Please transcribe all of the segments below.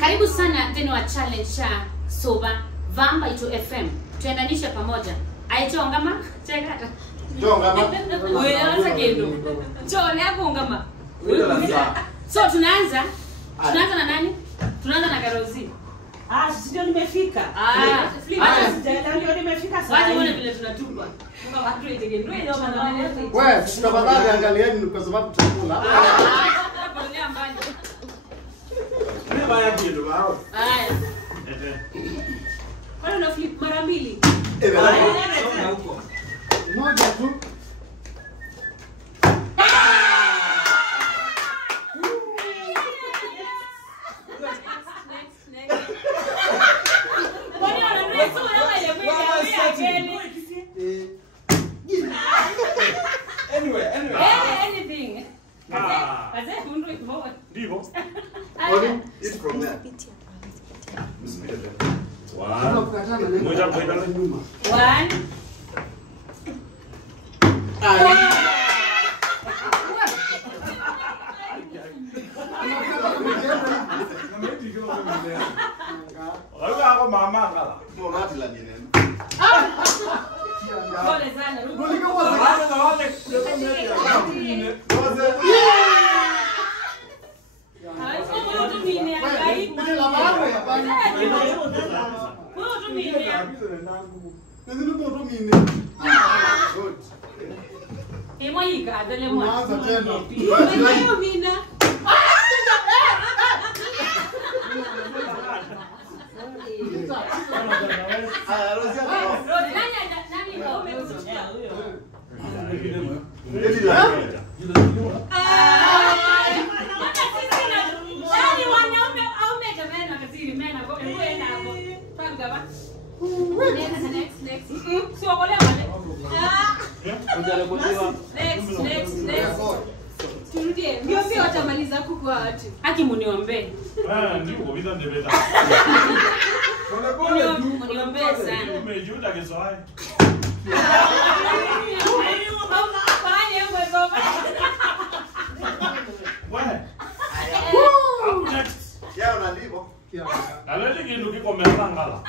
Karibu sana tena wa challenge ya soba Mbaitu FM. Tuendanisha pamoja. Aicho ngama? Cheka hata. Jo ngama. Wewe anza kendo. Jo ni hapo ngama. So tunaanza na nani? Tunaanza na Garozi. Sio nimefika. Ndio nimefika sasa. Waje uone vile tunatupa. Mungu watu ite ndio ndio maana. Wewe tafadhali angalieni kwa sababu tutakula. Hapo ni mbali. Baya kitu wao. Haya. Bado na flip mara mbili. Haya huko. Moja tu. Anything. It's from there. One. Turudie. Ndio pia watamaliza kuku watu. Haki muniombe. Ndio kubita ndebeta. Muniombe sana. Umejuta kesoi. Wewe. Hapo next. Yao na ndivyo. Na lele kindu kikomeza ngala.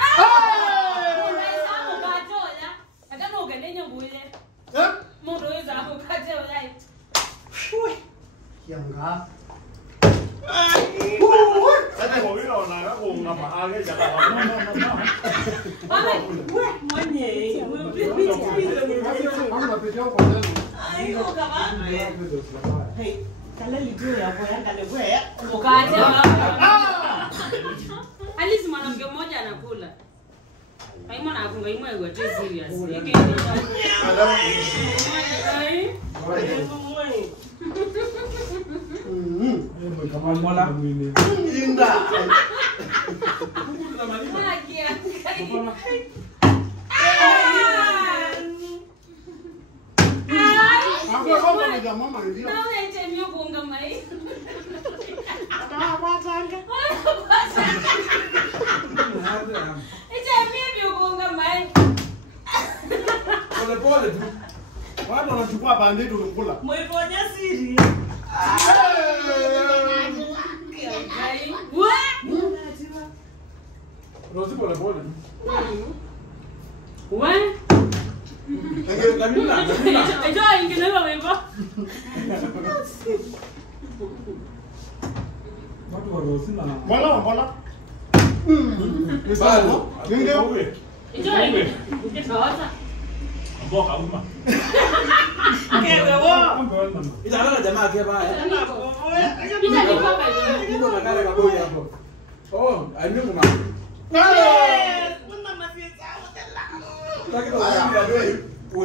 Yanga. Sasa kwa vile unaanza kuunga mahali jamaa Alisi mwanamke mmoja anakula. Haimo na akunga imwe kwa serious. kama mola Inda. Mama ndio. Naona itemio kuunga mai. Itemio kuunga mai. Pole pole tu. Watu wanachukua banditi ukula. Mwiponya siri. Rosi pole pole. Wewe? Lamina. Ejo ingine wewe. Watu wa Rosi na. Mbona? Misalo. Ndio. Ejo ingine. Ukitaota. Mboka uma. Itaona jamaa kia baya. Pita ni kwa hiyo. Niko na kale kaboya hapo. Oh, ainuko mama. Kuna mafia sawa tena. Nataka kuambia wewe.